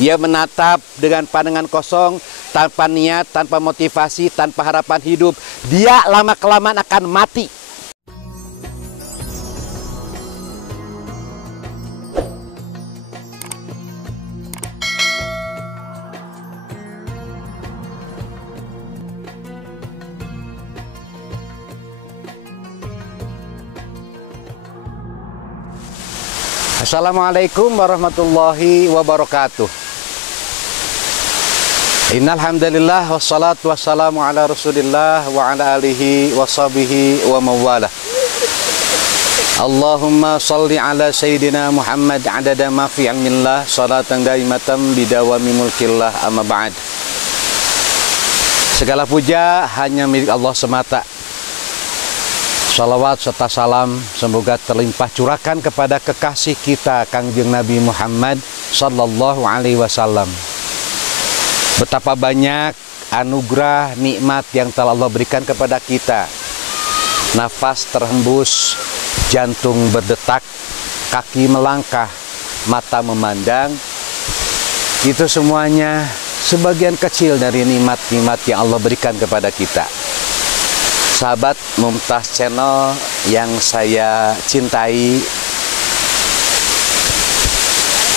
Ia menatap dengan pandangan kosong, tanpa niat, tanpa motivasi, tanpa harapan hidup. Dia lama-kelamaan akan mati. Assalamualaikum warahmatullahi wabarakatuh. Innal hamdalillah wassalatu wassalamu ala Rasulillah wa ala alihi washabihi wa mawala. Allahumma salli ala sayyidina Muhammad adada ma fi ilmillah salatan daimatan bidawami mulkillah amma ba'd. Segala puja hanya milik Allah semata. Salawat serta salam semoga terlimpah curahkan kepada kekasih kita Kangjeng Nabi Muhammad sallallahu alaihi wasallam. Betapa banyak anugerah nikmat yang telah Allah berikan kepada kita. Nafas terhembus, jantung berdetak, kaki melangkah, mata memandang. Itu semuanya sebagian kecil dari nikmat-nikmat yang Allah berikan kepada kita. Sahabat Mumtaz Channel yang saya cintai,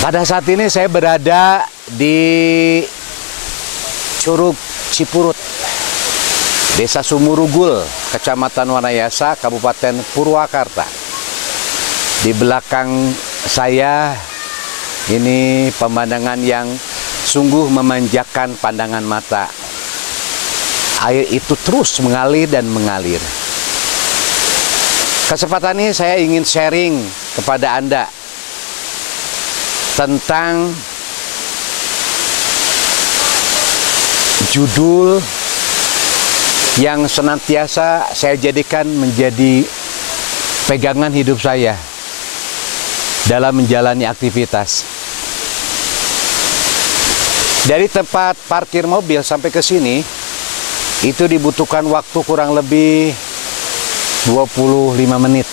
pada saat ini saya berada di Curug Cipurut, Desa Sumurugul, Kecamatan Wanayasa, Kabupaten Purwakarta. Di belakang saya ini pemandangan yang sungguh memanjakan pandangan mata. Air itu terus mengalir dan mengalir. Kesempatan ini saya ingin sharing kepada Anda tentang judul yang senantiasa saya jadikan menjadi pegangan hidup saya dalam menjalani aktivitas. Dari tempat parkir mobil sampai ke sini itu dibutuhkan waktu kurang lebih 25 menit.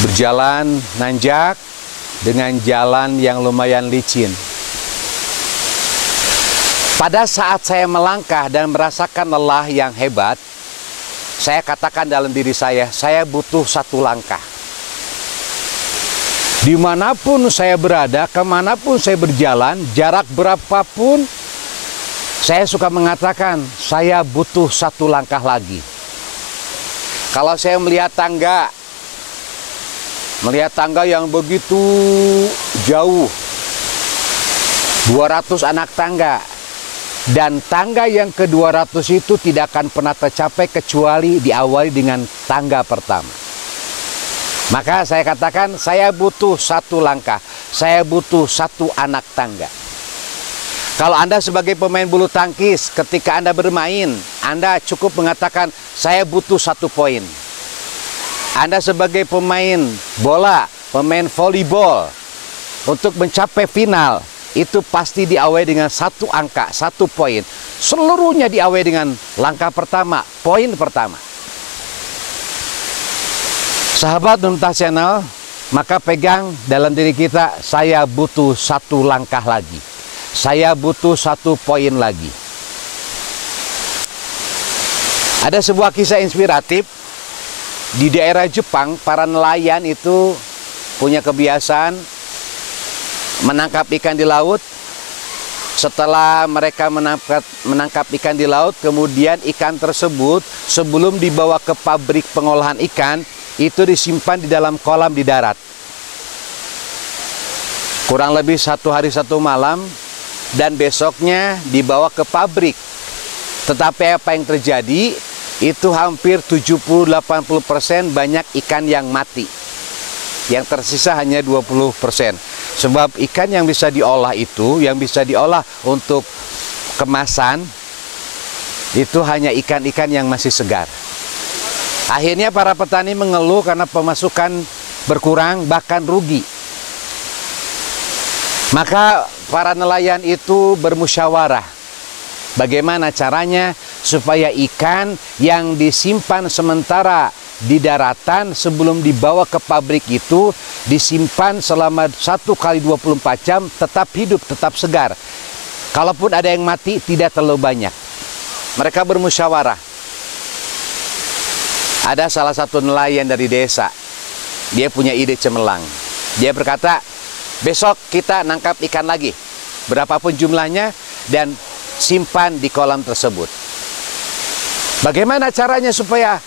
Berjalan nanjak dengan jalan yang lumayan licin. Pada saat saya melangkah dan merasakan lelah yang hebat, saya katakan dalam diri saya butuh satu langkah. Dimanapun saya berada, kemanapun saya berjalan, jarak berapapun, saya suka mengatakan, saya butuh satu langkah lagi. Kalau saya melihat tangga yang begitu jauh, 200 anak tangga, dan tangga yang ke-200 itu tidak akan pernah tercapai kecuali diawali dengan tangga pertama. Maka saya katakan, saya butuh satu langkah, saya butuh satu anak tangga. Kalau Anda sebagai pemain bulu tangkis, ketika Anda bermain, Anda cukup mengatakan, saya butuh satu poin. Anda sebagai pemain bola, pemain volleyball, untuk mencapai final, itu pasti diawali dengan satu angka, satu poin. Seluruhnya diawali dengan langkah pertama, poin pertama. Sahabat Mumtaz Channel, maka pegang dalam diri kita, saya butuh satu langkah lagi. Saya butuh satu poin lagi. Ada sebuah kisah inspiratif. Di daerah Jepang, para nelayan itu punya kebiasaan menangkap ikan di laut. Setelah mereka menangkap ikan di laut, kemudian ikan tersebut sebelum dibawa ke pabrik pengolahan ikan, itu disimpan di dalam kolam di darat. Kurang lebih 1 hari 1 malam, dan besoknya dibawa ke pabrik. Tetapi apa yang terjadi? Itu hampir 70-80% banyak ikan yang mati. Yang tersisa hanya 20%. Sebab ikan yang bisa diolah itu, yang bisa diolah untuk kemasan, itu hanya ikan-ikan yang masih segar. Akhirnya para petani mengeluh karena pemasukan berkurang, bahkan rugi. Maka para nelayan itu bermusyawarah. Bagaimana caranya supaya ikan yang disimpan sementara di daratan sebelum dibawa ke pabrik itu disimpan selama 1 kali 24 jam, tetap hidup, tetap segar. Kalaupun ada yang mati tidak terlalu banyak. Mereka bermusyawarah. Ada salah satu nelayan dari desa, dia punya ide cemerlang. Dia berkata, besok kita nangkap ikan lagi, berapapun jumlahnya, dan simpan di kolam tersebut. Bagaimana caranya supaya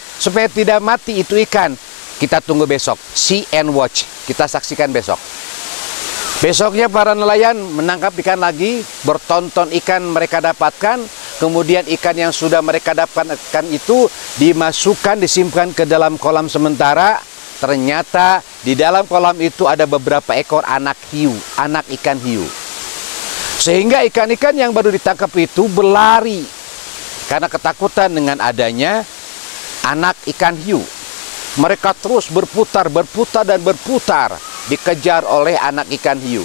tidak mati itu ikan? Kita tunggu besok. See and watch. Kita saksikan besok. Besoknya para nelayan menangkap ikan lagi, bertonton ikan mereka dapatkan. Kemudian ikan yang sudah mereka dapatkan itu dimasukkan, disimpan ke dalam kolam sementara. Ternyata di dalam kolam itu ada beberapa ekor anak hiu, anak ikan hiu. Sehingga ikan-ikan yang baru ditangkap itu berlari karena ketakutan dengan adanya anak ikan hiu. Mereka terus berputar dan berputar, dikejar oleh anak ikan hiu.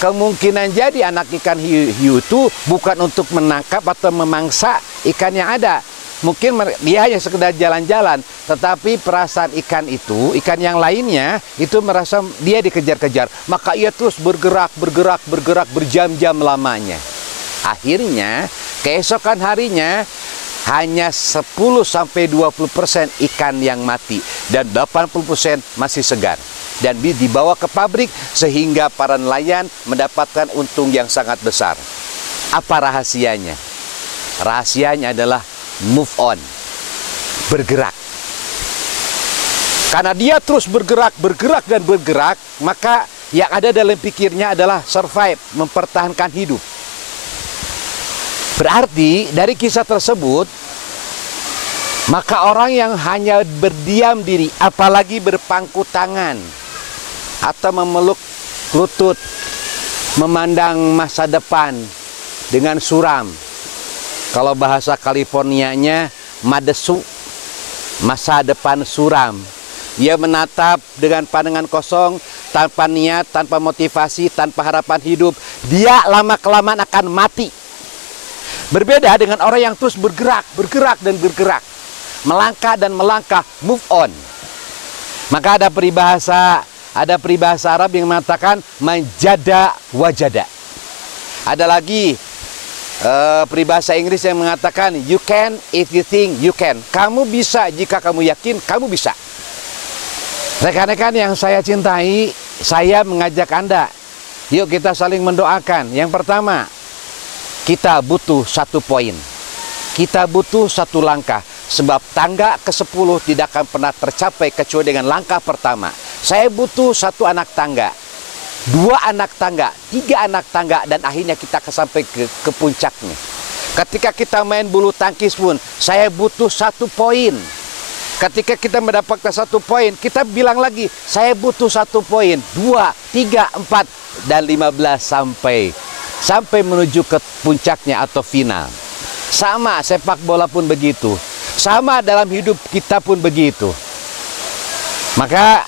Kemungkinan jadi anak ikan hiu itu bukan untuk menangkap atau memangsa ikan yang ada. Mungkin dia hanya sekedar jalan-jalan, tetapi perasaan ikan itu, ikan yang lainnya itu merasa dia dikejar-kejar. Maka ia terus bergerak berjam-jam lamanya. Akhirnya keesokan harinya hanya 10-20% ikan yang mati dan 80% masih segar. Dan dibawa ke pabrik sehingga para nelayan mendapatkan untung yang sangat besar. Apa rahasianya? Rahasianya adalah move on, bergerak. Karena dia terus bergerak, maka yang ada dalam pikirnya adalah survive, mempertahankan hidup. Berarti dari kisah tersebut, maka orang yang hanya berdiam diri, apalagi berpangku tangan atau memeluk lutut, memandang masa depan dengan suram. Kalau bahasa Californianya, madesu, masa depan suram. Dia menatap dengan pandangan kosong, tanpa niat, tanpa motivasi, tanpa harapan hidup. Dia lama-kelamaan akan mati. Berbeda dengan orang yang terus bergerak. Melangkah dan melangkah, move on. Maka ada peribahasa Arab yang mengatakan, manjada wajada. Ada lagi peribahasa Inggris yang mengatakan, you can if you think you can. Kamu bisa jika kamu yakin kamu bisa. Rekan-rekan yang saya cintai, saya mengajak Anda, yuk kita saling mendoakan. Yang pertama, kita butuh 1 poin. Kita butuh 1 langkah. Sebab tangga ke-10 tidak akan pernah tercapai kecuali dengan langkah pertama. Saya butuh 1 anak tangga, 2 anak tangga, 3 anak tangga, dan akhirnya kita sampai ke puncaknya. Ketika kita main bulu tangkis pun, saya butuh 1 poin. Ketika kita mendapatkan 1 poin, kita bilang lagi, saya butuh 1 poin, 2, 3, 4, dan 15 sampai menuju ke puncaknya atau final. Sama sepak bola pun begitu. Sama dalam hidup kita pun begitu. Maka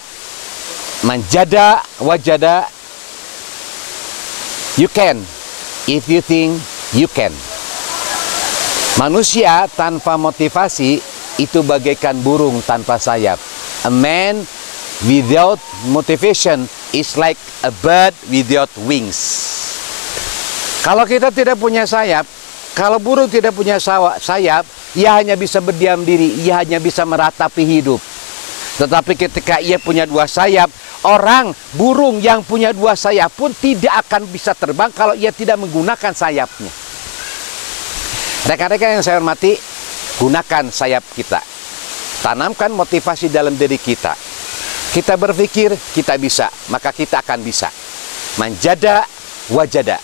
manjada wajada, you can if you think you can. Manusia tanpa motivasi itu bagaikan burung tanpa sayap. A man without motivation is like a bird without wings. Kalau kita tidak punya sayap, kalau burung tidak punya sayap, ia hanya bisa berdiam diri, ia hanya bisa meratapi hidup. Tetapi ketika ia punya 2 sayap, orang burung yang punya 2 sayap pun tidak akan bisa terbang kalau ia tidak menggunakan sayapnya. Rekan-rekan yang saya hormati, gunakan sayap kita. Tanamkan motivasi dalam diri kita. Kita berpikir kita bisa, maka kita akan bisa. Manjada wajada.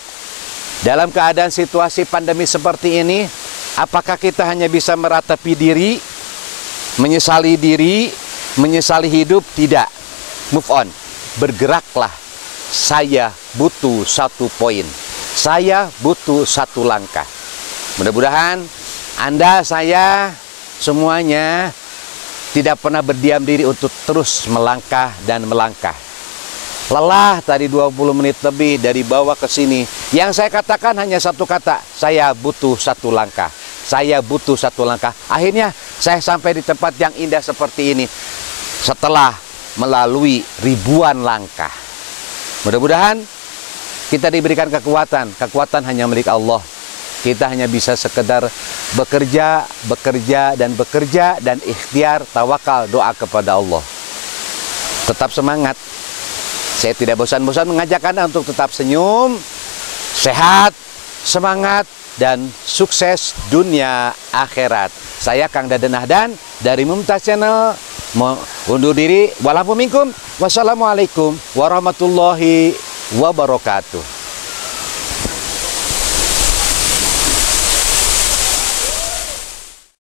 Dalam keadaan situasi pandemi seperti ini, apakah kita hanya bisa meratapi diri, menyesali hidup? Tidak. Move on. Bergeraklah. Saya butuh 1 poin. Saya butuh 1 langkah. Mudah-mudahan Anda, saya, semuanya tidak pernah berdiam diri untuk terus melangkah dan melangkah. Lelah tadi 20 menit lebih dari bawah ke sini. Yang saya katakan hanya 1 kata, saya butuh 1 langkah. saya butuh satu langkah. Akhirnya saya sampai di tempat yang indah seperti ini setelah melalui ribuan langkah. Mudah-mudahan kita diberikan kekuatan. Kekuatan hanya milik Allah. Kita hanya bisa sekedar bekerja, dan ikhtiar, tawakal, doa kepada Allah. Tetap semangat. Saya tidak bosan-bosan mengajak Anda untuk tetap senyum, sehat, semangat, dan sukses dunia akhirat. Saya Kang Daden Ahdan dari Mumtaz Channel undur diri. Wassalamualaikum warahmatullahi wabarakatuh.